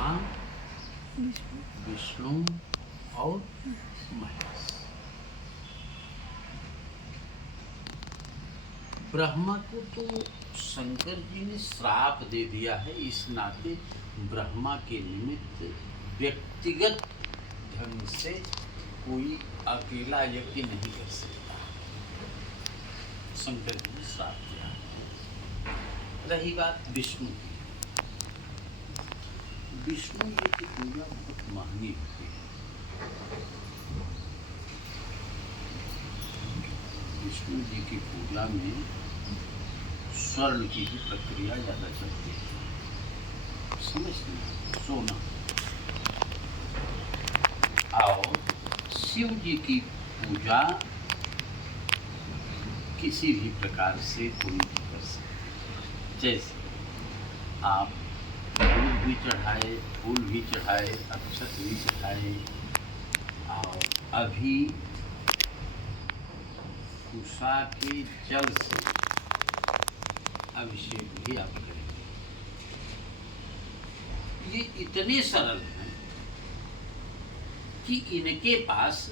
ब्रह्मा, विष्णु और महेश। ब्रह्मा को तो शंकर जी ने श्राप दे दिया है, इस नाते ब्रह्मा के निमित्त व्यक्तिगत ढंग से कोई अकेला यज्ञ नहीं कर सकता। शंकर जी ने श्राप दिया। रही बात विष्णु की, विष्णु जी की पूजा बहुत महंगी होती है। विष्णु जी की पूजा में स्वर्ण की भी प्रक्रिया ज्यादा चलती है, समझते, सोना। और शिव जी की पूजा किसी भी प्रकार से कोई भी कर सकता। जैसे आप दूध भी चढ़ाए, फूल भी चढ़ाए, अक्षत भी चढ़ाए, और अभी उषा के जल से अभिषेक भी आप करेंगे। ये इतने सरल हैं कि इनके पास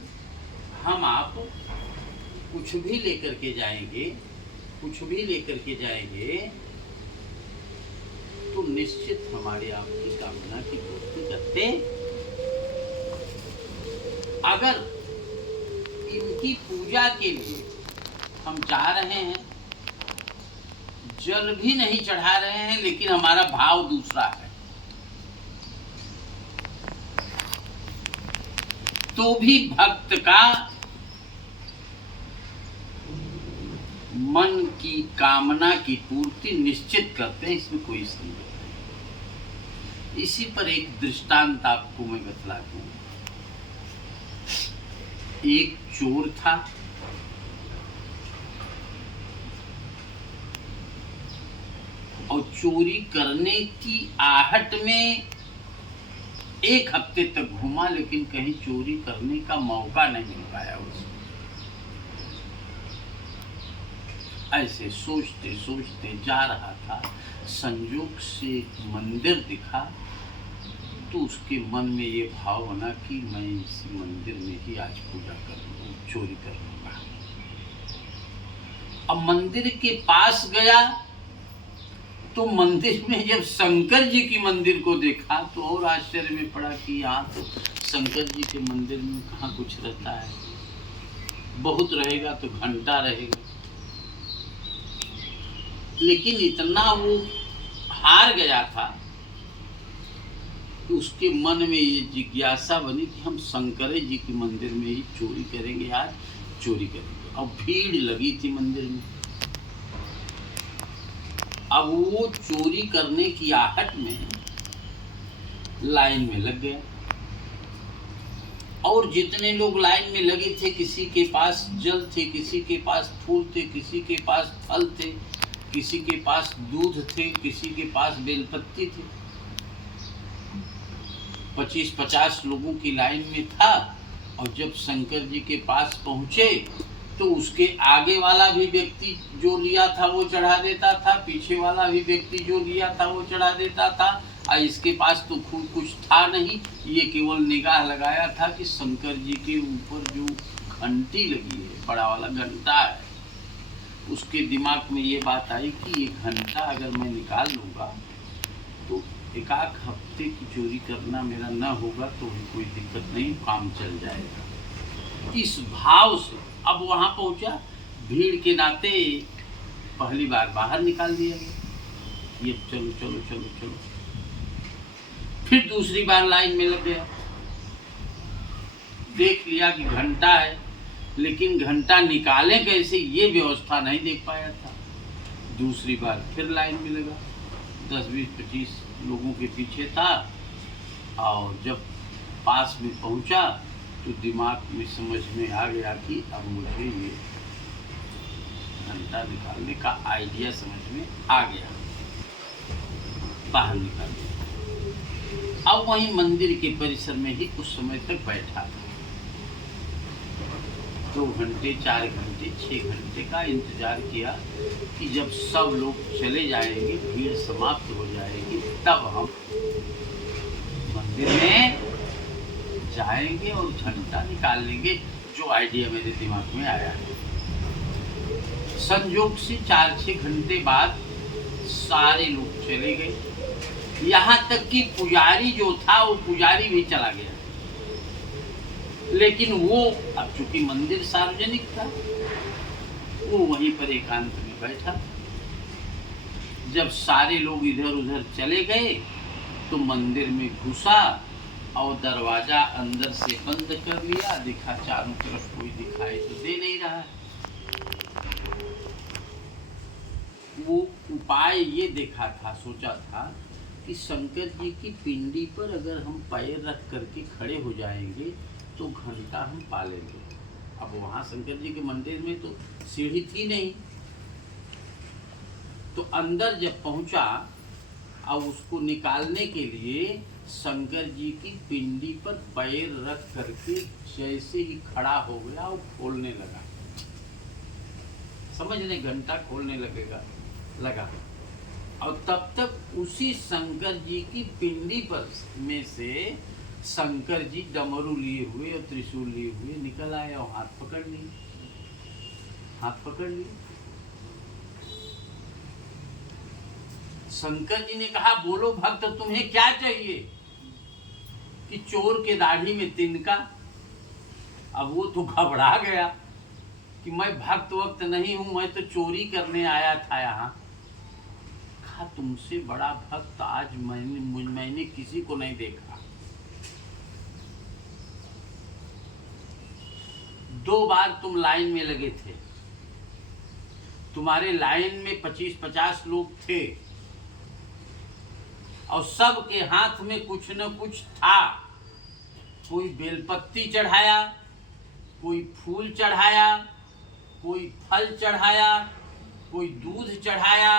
हम आप कुछ भी लेकर के जाएंगे, कुछ भी लेकर के जाएंगे तो निश्चित हमारे आपकी कामना की पूर्ति करते। अगर इनकी पूजा के लिए हम जा रहे हैं, जल भी नहीं चढ़ा रहे हैं, लेकिन हमारा भाव दूसरा है, तो भी भक्त का मन की कामना की पूर्ति निश्चित करते हैं, इसमें कोई संदेह नहीं। इसी पर एक दृष्टांत आपको मैं बतलाता हूं। एक चोर था, और चोरी करने की आहट में एक हफ्ते तक घूमा, लेकिन कहीं चोरी करने का मौका नहीं मिल पाया उसे। ऐसे सोचते सोचते जा रहा था, संयोग से एक मंदिर दिखा, तो उसके मन में ये भाव बना कि मैं इसी मंदिर में ही आज पूजा करूंगा, चोरी कर लूंगा। अब मंदिर के पास गया तो मंदिर में जब शंकर जी की मंदिर को देखा तो और आश्चर्य में पड़ा कि यहाँ तो शंकर जी के मंदिर में कहाँ कुछ रहता है, बहुत रहेगा तो घंटा रहेगा। लेकिन इतना वो हार गया था कि उसके मन में ये जिज्ञासा बनी कि हम शंकर जी के मंदिर में ही चोरी करेंगे, आज चोरी करेंगे। और भीड़ लगी थी मंदिर में। अब वो चोरी करने की आहट में लाइन में लग गया, और जितने लोग लाइन में लगे थे, किसी के पास जल थे, किसी के पास फूल थे, किसी के पास फल थे, किसी के पास दूध थे, किसी के पास बेलपत्ती थे। 25-50 लोगों की लाइन में था। और जब शंकर जी के पास पहुंचे तो उसके आगे वाला भी व्यक्ति जो लिया था वो चढ़ा देता था, पीछे वाला भी व्यक्ति जो लिया था वो चढ़ा देता था। और इसके पास तो खूब कुछ था नहीं, ये केवल निगाह लगाया था कि शंकर जी के ऊपर जो घंटी लगी है, बड़ा वाला घंटा है, उसके दिमाग में ये बात आई कि ये घंटा अगर मैं निकाल लूँगा तो एक आध हफ्ते की चोरी करना मेरा न होगा तो भी कोई दिक्कत नहीं, काम चल जाएगा। इस भाव से अब वहाँ पहुँचा, भीड़ के नाते पहली बार बाहर निकाल दिया गया, ये चलो चलो चलो चलो। फिर दूसरी बार लाइन में लग गया, देख लिया कि घंटा है, लेकिन घंटा निकाले कैसे ये व्यवस्था नहीं देख पाया था। दूसरी बार फिर लाइन में लगा, 10-20-25 लोगों के पीछे था। और जब पास में पहुंचा तो दिमाग में समझ में आ गया कि अब मुझे ये घंटा निकालने का आइडिया समझ में आ गया, बाहर निकाल दिया। अब वहीं मंदिर के परिसर में ही कुछ समय तक बैठा था। 2 घंटे, 4 घंटे, 6 घंटे का इंतजार किया कि जब सब लोग चले जाएंगे, भीड़ समाप्त हो जाएगी, तब हम जाएंगे और घंटा निकाल लेंगे, जो आइडिया मेरे दिमाग में आया है। संयोग से 4-6 घंटे बाद सारे लोग चले गए, यहाँ तक कि पुजारी जो था वो पुजारी भी चला गया। लेकिन वो अब चूंकि मंदिर सार्वजनिक था, वो वहीं पर एकांत में बैठा। जब सारे लोग इधर उधर चले गए तो मंदिर में घुसा और दरवाजा अंदर से बंद कर लिया। देखा चारों तरफ कोई दिखाई तो दे नहीं रहा। वो उपाय ये देखा था, सोचा था कि शंकर जी की पिंडी पर अगर हम पैर रख करके खड़े हो जाएंगे तो घंटा हम पा लेंगे। अब वहाँ शंकर जी के मंदिर में तो सीढ़ी थी नहीं, तो अंदर जब पहुंचा अब उसको निकालने के लिए शंकर जी की पिंडी पर पैर रख करके जैसे ही खड़ा हो गया वो खोलने लगा। समझने घंटा खोलने लगा और तब तक उसी शंकर जी की पिंडी पर में से शंकर जी डमरू लिए हुए और त्रिशूल लिए हुए निकल आए और हाथ पकड़ लिए। शंकर जी ने कहा, बोलो भक्त तुम्हें क्या चाहिए? कि चोर के दाढ़ी में तिनका। अब वो तो घबरा गया कि मैं भक्त वक्त नहीं हूं, मैं तो चोरी करने आया था यहाँ। कहा, तुमसे बड़ा भक्त आज मैंने किसी को नहीं देखा। 2 बार तुम लाइन में लगे थे, तुम्हारे लाइन में 25-50 लोग थे और सब के हाथ में कुछ न कुछ था। कोई बेलपत्ती चढ़ाया, कोई फूल चढ़ाया, कोई फल चढ़ाया, कोई दूध चढ़ाया,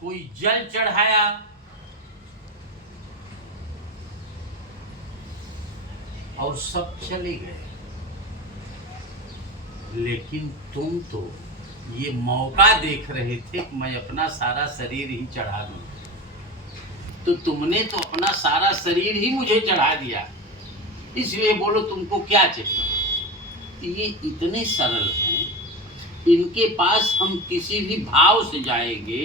कोई जल चढ़ाया। और सब चले गए। लेकिन तुम तो ये मौका देख रहे थे कि मैं अपना सारा शरीर ही चढ़ा दूं, तो तुमने तो अपना सारा शरीर ही मुझे चढ़ा दिया। इसलिए बोलो तुमको क्या चाहिए। ये इतने सरल हैं, इनके पास हम किसी भी भाव से जाएंगे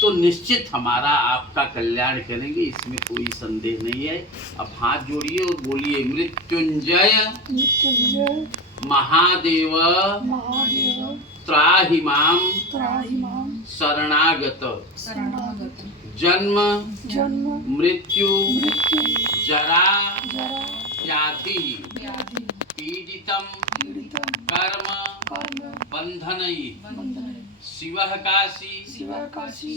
तो निश्चित हमारा आपका कल्याण करेंगे, इसमें कोई संदेह नहीं है। अब हाथ जोड़िए और बोलिए, मृत्युंजय महादेव त्राहि मां शरणागत जन्म मृत्यु जरा व्याधि पीडितम कर्म बंधनई शिवः काशी शिवः काशी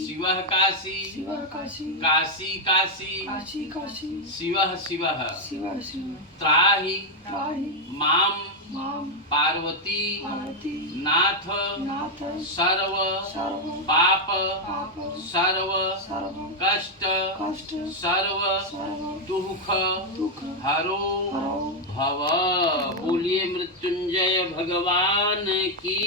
काशी काशी शिवः त्राहि मां पार्वती नाथ सर्व पाप सर्व कष्ट सर्व दुख हरो भव। बोलिए मृत्युंजय भगवान की।